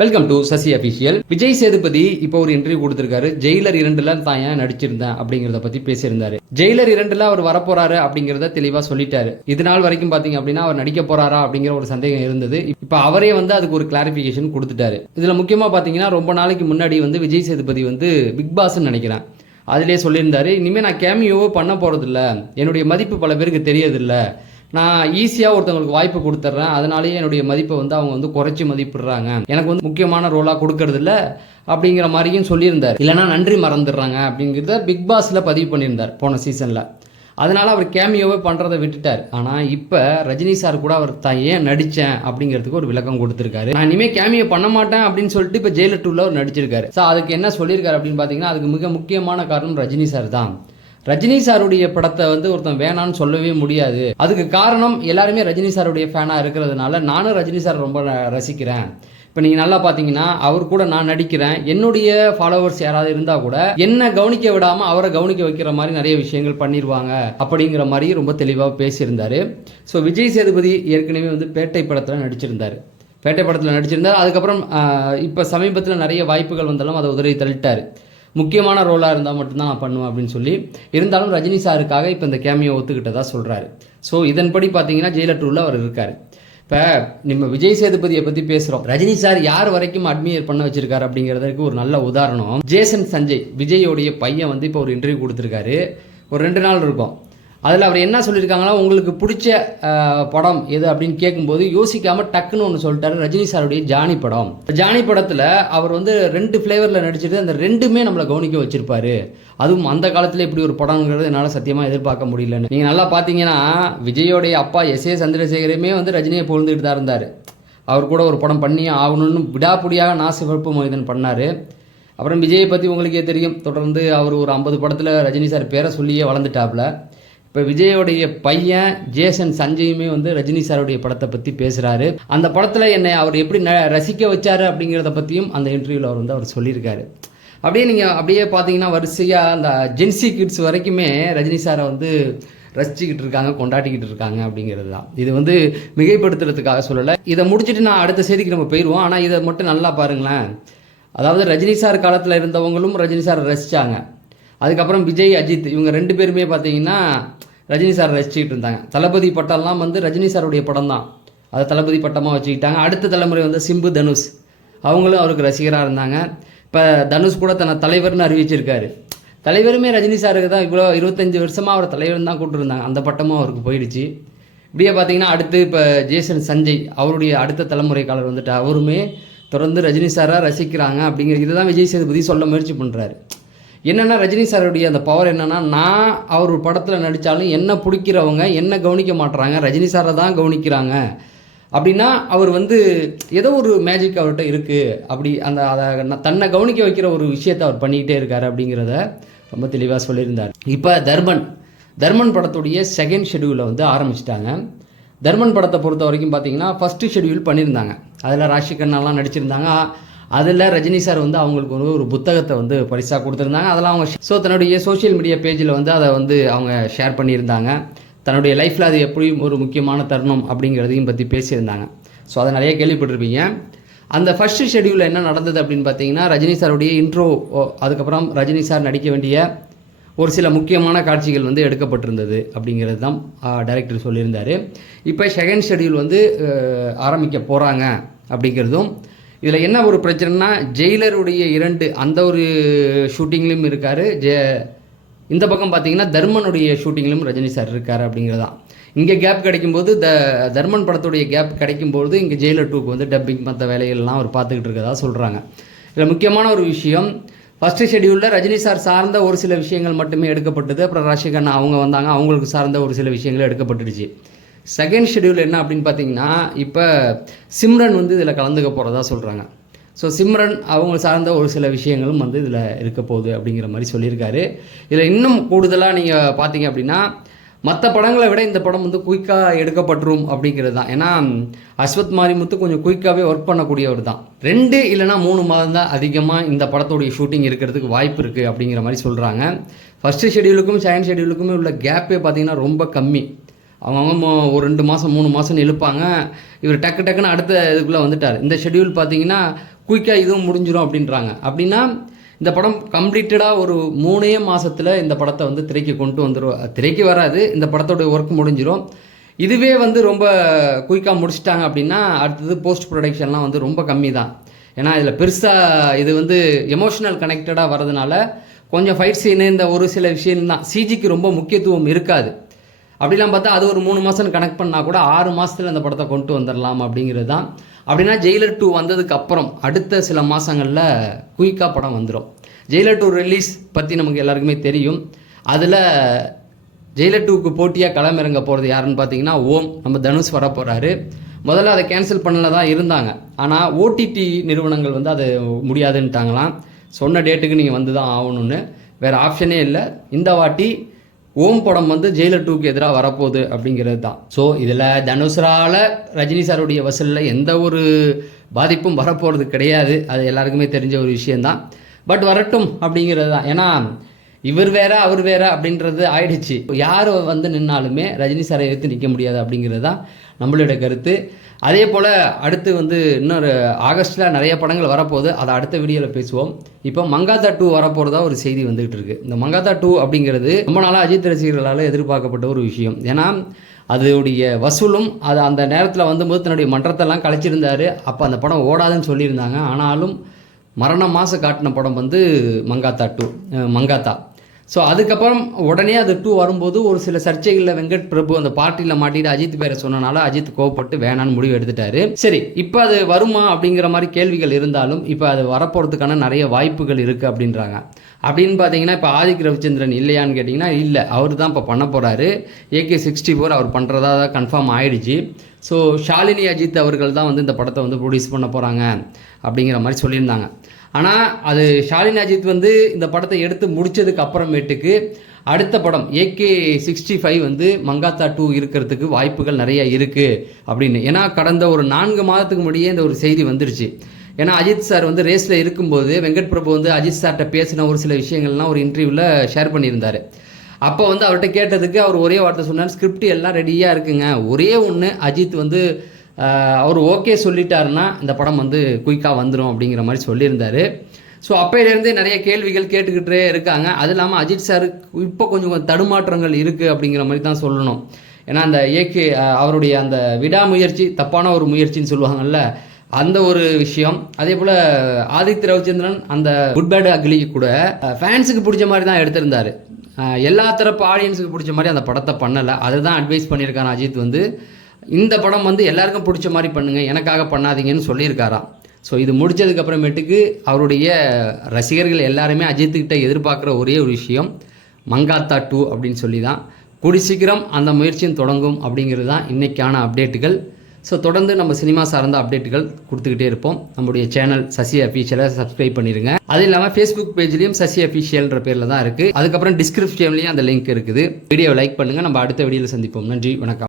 Welcome to Sasi official. Vijay Sethupathi இப்போ ஒரு interview கொடுத்திருக்காரு. ஜெயிலர் 2ல தான் ஏன் நடிச்சிருந்தேன் அப்படிங்கறத பத்தி பேசியிருந்தாரு. ஜெயிலர் 2ல அவர் வரப்போறாரு அப்படிங்கறத தெளிவா சொல்லிட்டாரு. இது நாள் வரைக்கும் பாத்தீங்க அப்படின்னா அவர் நடிக்க போறாரா அப்படிங்கிற ஒரு சந்தேகம் இருந்தது. இப்ப அவரே அதுக்கு ஒரு கிளாரிபிகேஷன் கொடுத்துட்டாரு. இதுல முக்கியமா பாத்தீங்கன்னா ரொம்ப நாளைக்கு முன்னாடி விஜய் சேதுபதி பிக் பாஸ் நினைக்கிறேன் அதிலே சொல்லியிருந்தாரு, இனிமே நான் கேமியோவோ பண்ண போறது இல்ல, என்னுடைய மதிப்பு பல பேருக்கு தெரியதில்ல, நான் ஈஸியாக ஒருத்தவங்களுக்கு வாய்ப்பு கொடுத்துட்றேன், அதனாலேயே என்னுடைய மதிப்பை அவங்க குறைச்சி மதிப்பிடுறாங்க, எனக்கு முக்கியமான ரோலாக கொடுக்கறது இல்லை அப்படிங்கிற மாதிரியும் சொல்லியிருந்தார். இல்லைனா நன்றி மறந்துடுறாங்க அப்படிங்கிறத பிக் பாஸில் பதிவு பண்ணியிருந்தார் போன சீசனில். அதனால் அவர் கேமியோவே பண்ணுறதை விட்டுட்டார். ஆனால் இப்போ ரஜினி சார் கூட அவர் தான் ஏன் நடித்தேன் அப்படிங்கிறதுக்கு ஒரு விளக்கம் கொடுத்துருக்காரு. நான் இனிமேல் கேமியோ பண்ண மாட்டேன் அப்படின்னு சொல்லிட்டு இப்போ ஜெயிலர் 2ல அவர் நடிச்சிருக்காரு. ஸோ அதுக்கு என்ன சொல்லியிருக்காரு அப்படின்னு பார்த்தீங்கன்னா, அதுக்கு மிக முக்கியமான காரணம் ரஜினி சார் தான். ரஜினி சாருடைய படத்தை ஒருத்தன் வேணான்னு சொல்லவே முடியாது. அதுக்கு காரணம் எல்லாருமே ரஜினி சாருடைய ஃபேனாக இருக்கிறதுனால நானும் ரஜினி சார் ரொம்ப ரசிக்கிறேன். இப்போ நீங்கள் நல்லா பார்த்தீங்கன்னா அவர் கூட நான் நடிக்கிறேன், என்னுடைய ஃபாலோவர்ஸ் யாராவது இருந்தால் கூட என்ன கவனிக்க விடாமல் அவரை கவனிக்க வைக்கிற மாதிரி நிறைய விஷயங்கள் பண்ணிடுவாங்க அப்படிங்கிற மாதிரி ரொம்ப தெளிவாக பேசியிருந்தார். ஸோ விஜய் சேதுபதி ஏற்கனவே பேட்டை படத்தில் நடிச்சிருந்தார். பேட்டை படத்தில் நடிச்சிருந்தார். அதுக்கப்புறம் இப்போ சமீபத்தில் நிறைய வாய்ப்புகள் வந்தாலும் அதை உதறி தள்ளிட்டார். முக்கியமான ரோலாக இருந்தால் மட்டும்தான் நான் பண்ணுவேன் அப்படின்னு சொல்லி. இருந்தாலும் ரஜினி சாருக்காக இப்போ இந்த கேமியோ ஒத்துக்கிட்டதா சொல்கிறாரு. ஸோ இதன்படி பார்த்தீங்கன்னா ஜெயிலர் 2ல அவர் இருக்கார். இப்போ நம்ம விஜய் சேதுபதியை பற்றி பேசுகிறோம். ரஜினி சார் யார் வரைக்கும் அட்மியர் பண்ண வச்சிருக்காரு அப்படிங்கிறதுக்கு ஒரு நல்ல உதாரணம் ஜேசன் சஞ்சய். விஜயோடைய பையன் இப்போ ஒரு இன்டர்வியூ கொடுத்துருக்காரு. ஒரு 2 நாள் இருக்கும். அதில் அவர் என்ன சொல்லியிருக்காங்கன்னா, உங்களுக்கு பிடிச்ச படம் எது அப்படின்னு கேட்கும்போது யோசிக்காமல் டக்குன்னு ஒன்று சொல்லிட்டாரு, ரஜினி சாருடைய ஜானி படம். ஜானி படத்தில் அவர் 2 ஃப்ளேவரில் நடிச்சிட்டு அந்த 2மே நம்மளை கவனிக்க வச்சிருப்பாரு. அதுவும் அந்த காலத்தில் இப்படி ஒரு படங்கிறது என்னால் சத்தியமாக எதிர்பார்க்க முடியலன்னு. நீங்கள் நல்லா பார்த்தீங்கன்னா விஜயோடைய அப்பா எஸ்.ஏ. சந்திரசேகரமே ரஜினியை புகழ்ந்துக்கிட்டு தான் இருந்தார். அவர் கூட ஒரு படம் பண்ணி ஆகணும்னு விடாப்பிடியாக நாசிவப்பு மனிதன் பண்ணார். அப்புறம் விஜயை பற்றி உங்களுக்கே தெரியும், தொடர்ந்து அவர் ஒரு 50 படத்தில் ரஜினி சார் பேரை சொல்லியே வளர்ந்துட்டாப்புல. இப்போ விஜயோடைய பையன் ஜேசன் சஞ்சயுமே ரஜினி சாருடைய படத்தை பற்றி பேசுகிறாரு. அந்த படத்தில் என்னை அவர் எப்படி ரசிக்க வச்சாரு அப்படிங்கிறத பற்றியும் அந்த இன்டர்வியூவில் அவர் சொல்லியிருக்காரு. அப்படியே பார்த்தீங்கன்னா வரிசையாக அந்த ஜென்சி கிட்ஸ் வரைக்குமே ரஜினி சாரை ரசிச்சுக்கிட்டு இருக்காங்க, கொண்டாடிக்கிட்டு இருக்காங்க அப்படிங்கிறது தான். இது மிகைப்படுத்துறதுக்காக சொல்லலை. இதை முடிச்சுட்டு நான் அடுத்த செய்திக்கு நம்ம போயிடுவோம். ஆனால் இதை மட்டும் நல்லா பாருங்களேன். அதாவது ரஜினி சார் காலத்தில் இருந்தவங்களும் ரஜினி சாரை ரசித்தாங்க. அதுக்கப்புறம் விஜய், அஜித் இவங்க 2 பேருமே பார்த்தீங்கன்னா ரஜினி சார் ரசிச்சுக்கிட்டு இருந்தாங்க. தளபதி பட்டம்லாம் ரஜினி சாருடைய படம் தான், அதை தளபதி பட்டமாக வச்சுக்கிட்டாங்க. அடுத்த தலைமுறை சிம்பு, தனுஷ் அவங்களும் அவருக்கு ரசிகராக இருந்தாங்க. இப்போ தனுஷ் கூட தன்னை தலைவர்னு அறிவிச்சிருக்காரு. தலைவருமே ரஜினி சாருக்கு தான். இவ்வளோ 25 வருஷமாக அவர் தலைவர் தான் கூப்பிட்டுருந்தாங்க. அந்த பட்டமும் அவருக்கு போயிடுச்சு. இப்படியே பார்த்தீங்கன்னா அடுத்து இப்போ ஜேசன் சஞ்சய் அவருடைய அடுத்த தலைமுறைக்காரர் அவருமே தொடர்ந்து ரஜினி சாராக ரசிக்கிறாங்க அப்படிங்கிறது தான் விஜய் சேதுபதி சொல்ல முயற்சி பண்ணுறாரு. என்னென்னா ரஜினி சாருடைய அந்த பவர் என்னென்னா, நான் அவர் ஒரு படத்தில் நடித்தாலும் என்ன பிடிக்கிறவங்க என்ன கவனிக்க மாட்டுறாங்க, ரஜினி சாரை தான் கவனிக்கிறாங்க அப்படின்னா அவர் ஏதோ ஒரு மேஜிக் அவர்கிட்ட இருக்குது. அப்படி அதை தன்னை கவனிக்க வைக்கிற ஒரு விஷயத்தை அவர் பண்ணிக்கிட்டே இருக்கார் அப்படிங்கிறத ரொம்ப தெளிவாக சொல்லியிருந்தார். இப்போ தர்மன் படத்துடைய செகண்ட் ஷெடியூலை ஆரம்பிச்சிட்டாங்க. தர்மன் படத்தை பொறுத்த வரைக்கும் பார்த்தீங்கன்னா ஃபஸ்ட்டு ஷெடியூல் பண்ணியிருந்தாங்க. அதில் ராஷிகண்ணாலாம் நடிச்சிருந்தாங்க. அதில் ரஜினி சார் அவங்களுக்கு ஒரு புத்தகத்தை பரிசாக கொடுத்துருந்தாங்க. அதெல்லாம் அவங்க தன்னுடைய சோஷியல் மீடியா பேஜில் அதை அவங்க ஷேர் பண்ணியிருந்தாங்க. தன்னுடைய லைஃப்பில் அது எப்படி ஒரு முக்கியமான தருணம் அப்படிங்கிறதையும் பற்றி பேசியிருந்தாங்க. ஸோ அதை நிறைய கேள்விப்பட்டிருப்பீங்க. அந்த ஃபஸ்ட்டு ஷெடியூலில் என்ன நடந்தது அப்படின்னு பார்த்தீங்கன்னா, ரஜினி சாருடைய இன்ட்ரோ, அதுக்கப்புறம் ரஜினி சார் நடிக்க வேண்டிய ஒரு சில முக்கியமான காட்சிகள் எடுக்கப்பட்டிருந்தது அப்படிங்கிறது தான் டைரக்டர் சொல்லியிருந்தார். இப்போ செகண்ட் ஷெடியூல் ஆரம்பிக்க போகிறாங்க அப்படிங்கிறதும். இதில் என்ன ஒரு பிரச்சனைனா, ஜெயிலருடைய 2 அந்த ஒரு ஷூட்டிங்லேயும் இருக்கார். இந்த பக்கம் பார்த்தீங்கன்னா தர்மனுடைய ஷூட்டிங்லையும் ரஜினி சார் இருக்கார் அப்படிங்கிறது தான். இங்கே கேப் கிடைக்கும்போது தர்மன் படத்துடைய கேப் கிடைக்கும்போது இங்கே ஜெயிலர் 2க்கு டப்பிங் மற்ற வேலைகள்லாம் அவர் பார்த்துக்கிட்டு இருக்கதா சொல்கிறாங்க. இதில் முக்கியமான ஒரு விஷயம், ஃபஸ்ட்டு ஷெடியூலில் ரஜினி சார் சார்ந்த ஒரு சில விஷயங்கள் மட்டுமே எடுக்கப்பட்டது. அப்புறம் ராஷிகண்ணா அவங்க வந்தாங்க, அவங்களுக்கு சார்ந்த ஒரு சில விஷயங்கள் எடுக்கப்பட்டுடுச்சு. செகண்ட் ஷெடியூல் என்ன அப்படின்னு பார்த்தீங்கன்னா, இப்போ சிம்ரன் இதில் கலந்துக்க போகிறதா சொல்கிறாங்க. ஸோ சிம்ரன் அவங்க சார்ந்த ஒரு சில விஷயங்களும் இதில் இருக்க போகுது அப்படிங்கிற மாதிரி சொல்லியிருக்காரு. இதில் இன்னும் கூடுதலாக நீங்கள் பார்த்தீங்க அப்படின்னா, மற்ற படங்களை விட இந்த படம் குயிக்காக எடுக்கப்பட்டுரும் அப்படிங்கிறது தான். ஏன்னா அஸ்வத் மாரிமுத்து கொஞ்சம் குயிக்காகவே ஒர்க் பண்ணக்கூடியவர் தான். 2 இல்லைனா 3 மாதம் தான் அதிகமாக இந்த படத்துடைய ஷூட்டிங் இருக்கிறதுக்கு வாய்ப்பு இருக்குது அப்படிங்கிற மாதிரி சொல்கிறாங்க. ஃபஸ்ட்டு ஷெடியூலுக்கும் செகண்ட் ஷெடியூலுக்குமே உள்ள கேப்பே பார்த்திங்கன்னா ரொம்ப கம்மி. அவங்க ஒரு 2 மாதம் 3 மாதம்னு இழுப்பாங்க. இவர் டக்குன்னு அடுத்த இதுக்குள்ளே வந்துட்டார். இந்த ஷெடியூல் பார்த்தீங்கன்னா குயிக்காக இதுவும் முடிஞ்சிடும் அப்படின்றாங்க. அப்படின்னா இந்த படம் கம்ப்ளீட்டடாக ஒரு 3 மாதத்தில் இந்த படத்தை வந்து திரைக்கு கொண்டு வந்துடும். திரைக்கு வராது, இந்த படத்தோட ஒர்க் முடிஞ்சிடும். இதுவே வந்து ரொம்ப குயிக்காக முடிச்சிட்டாங்க அப்படின்னா அடுத்தது போஸ்ட் ப்ரொடக்ஷன்லாம் வந்து ரொம்ப கம்மி தான். ஏன்னா இதில் பெருசாக இது வந்து எமோஷனல் கனெக்டடாக வரதுனால கொஞ்சம் ஃபைட் சீனு இந்த ஒரு சில விஷயம்தான், சிஜிக்கு ரொம்ப முக்கியத்துவம் இருக்காது. அப்படிலாம் பார்த்தா அது ஒரு 3 மாதம் கனெக்ட் பண்ணால் கூட 6 மாதத்தில் அந்த படத்தை கொண்டு வந்துடலாம் அப்படிங்கிறது தான். அப்படின்னா ஜெயிலர் 2 வந்ததுக்கு அப்புறம் அடுத்த சில மாதங்களில் குயிக்காக படம் வந்துடும். ஜெயிலர் 2 ரிலீஸ் பற்றி நமக்கு எல்லாருக்குமே தெரியும். அதில் ஜெயிலர் 2க்கு போட்டியாக களமிறங்க போகிறது யாருன்னு பார்த்தீங்கன்னா ஓம், நம்ம தனுஷ் வர போகிறாரு. முதல்ல அதை கேன்சல் பண்ணல தான் இருந்தாங்க. ஆனால் ஓடிடி நிறுவனங்கள் வந்து அது முடியாதுன்ட்டாங்களாம். சொன்ன டேட்டுக்கு நீங்கள் வந்து தான் ஆகணும்னு, வேறு ஆப்ஷனே இல்லை. இந்த வாட்டி ஓம் படம் வந்து ஜெயிலர் 2க்கு எதிராக வரப்போகுது அப்படிங்கிறது தான். ஸோ இதில் தனுஷரால் ரஜினி சாருடைய வசூலில் எந்த ஒரு பாதிப்பும் வரப்போகிறது கிடையாது. அது எல்லாருக்குமே தெரிஞ்ச ஒரு விஷயந்தான். பட் வரட்டும் அப்படிங்கிறது தான். ஏன்னா இவர் வேற அவர் வேற அப்படின்றது ஆயிடுச்சு. யார் வந்து நின்னாலுமே ரஜினி சாரை எடுத்து நிற்க முடியாது அப்படிங்கிறது தான் நம்மளுடைய கருத்து. அதே போல் அடுத்து வந்து இன்னொரு ஆகஸ்ட்டில் நிறைய படங்கள் வரப்போகுது, அதை அடுத்த வீடியோவில் பேசுவோம். இப்போ மங்காத்தா 2 வரப்போகிறதா ஒரு செய்தி வந்துகிட்டு இருக்குது. இந்த மங்காத்தா 2 அப்படிங்கிறது ரொம்ப நாளாக அஜித் ரசிகர்களால் எதிர்பார்க்கப்பட்ட ஒரு விஷயம். ஏன்னா அதோடைய வசூலும் அது அந்த நேரத்தில் வந்தபோது தன்னுடைய மன்றத்தெல்லாம் கலைச்சிருந்தார். அப்போ அந்த படம் ஓடாதுன்னு சொல்லியிருந்தாங்க. ஆனாலும் மரண மாதம் காட்டின படம் வந்து மங்காத்தா. ஸோ அதுக்கப்புறம் உடனே அது 2 வரும்போது ஒரு சில சர்ச்சைகளில் வெங்கட் பிரபு அந்த பார்ட்டியில் மாட்டிட்டு அஜித் பேரை சொன்னனால அஜித் கோவப்பட்டு வேணான்னு முடிவு எடுத்துட்டாரு. சரி, இப்போ அது வருமா அப்படிங்கிற மாதிரி கேள்விகள் இருந்தாலும் இப்போ அது வரப்போகிறதுக்கான நிறைய வாய்ப்புகள் இருக்குது அப்படின்றாங்க. அப்படின்னு பார்த்தீங்கன்னா இப்போ ஆதிக் ரவிச்சந்திரன் இல்லையான்னு கேட்டிங்கன்னா இல்லை, அவர் தான் இப்போ பண்ண போகிறாரு. AK64 அவர் பண்ணுறதா தான் கன்ஃபார்ம் ஆகிடுச்சு. ஸோ ஷாலினி அஜித் அவர்கள் தான் வந்து இந்த படத்தை வந்து ப்ரொடியூஸ் பண்ண போகிறாங்க அப்படிங்கிற மாதிரி சொல்லியிருந்தாங்க. ஆனால் அது ஷாலினி அஜித் வந்து இந்த படத்தை எடுத்து முடித்ததுக்கு அப்புறமேட்டுக்கு அடுத்த படம் AK65 வந்து மங்காத்தா 2 இருக்கிறதுக்கு வாய்ப்புகள் நிறைய இருக்குது அப்படின்னு. ஏன்னா கடந்த ஒரு 4 மாதத்துக்கு முன்னாடியே இந்த ஒரு செய்தி வந்துருச்சு. ஏன்னா அஜித் சார் வந்து ரேஸில் இருக்கும்போது வெங்கட் பிரபு வந்து அஜித் சார்கிட்ட பேசின ஒரு சில விஷயங்கள்லாம் ஒரு இன்டர்வியூவில் ஷேர் பண்ணியிருந்தார். அப்போ வந்து அவர்கிட்ட கேட்டதுக்கு அவர் ஒரே வார்த்தை சொன்னார், ஸ்கிரிப்ட் எல்லாம் ரெடியாக இருக்குங்க, ஒரே ஒன்று அஜித் வந்து அவர் ஓகே சொல்லிட்டாருன்னா இந்த படம் வந்து குயிக்காக வந்துடும் அப்படிங்கிற மாதிரி சொல்லியிருந்தார். ஸோ அப்போயிலேருந்தே நிறைய கேள்விகள் கேட்டுக்கிட்டே இருக்காங்க. அது இல்லாமல் அஜித் சார் இப்போ கொஞ்சம் தடுமாற்றங்கள் இருக்குது அப்படிங்கிற மாதிரி தான் சொல்லணும். ஏன்னா அந்த அவருடைய அந்த விடாமுயற்சி தப்பான ஒரு முயற்சின்னு சொல்லுவாங்கல்ல, அந்த ஒரு விஷயம். அதே போல் ஆதித்ய ரவிச்சந்திரன் அந்த குட் பேட் அக்லி கூட ஃபேன்ஸுக்கு பிடிச்ச மாதிரி தான் எடுத்திருந்தார். எல்லா தரப்பு ஆடியன்ஸுக்கு பிடிச்ச மாதிரி அந்த படத்தை பண்ணலை. அதை தான் அட்வைஸ் பண்ணியிருக்காரு அஜித் வந்து, இந்த படம் வந்து எல்லாருக்கும் பிடிச்ச மாதிரி பண்ணுங்கள், எனக்காக பண்ணாதீங்கன்னு சொல்லியிருக்காராம். ஸோ இது முடித்ததுக்கப்புறமேட்டுக்கு அவருடைய ரசிகர்கள் எல்லாருமே அஜித்துக்கிட்ட எதிர்பார்க்குற ஒரே ஒரு விஷயம் மங்காத்தா 2 அப்படின்னு சொல்லி தான். கூடி சீக்கிரம் அந்த முயற்சியும் தொடங்கும் அப்படிங்கிறது தான் இன்றைக்கான அப்டேட்டுகள். ஸோ தொடர்ந்து நம்ம சினிமா சார்ந்த அப்டேட்டுகள் கொடுத்துக்கிட்டே இருப்போம். நம்முடைய சேனல் சசி அஃபீஷியலை சப்ஸ்கிரைப் பண்ணிடுங்க. அது இல்லாமல் ஃபேஸ்புக் பேஜ்லேயும் சசி அஃபீஷியல்ன்ற பேரில் தான் இருக்குது. அதுக்கப்புறம் டிஸ்கிரிப்ஷன்லேயும் அந்த லிங்க் இருக்குது. வீடியோவை லைக் பண்ணுங்கள். நம்ம அடுத்த வீடியோவில் சந்திப்போம். நன்றி, வணக்கம்.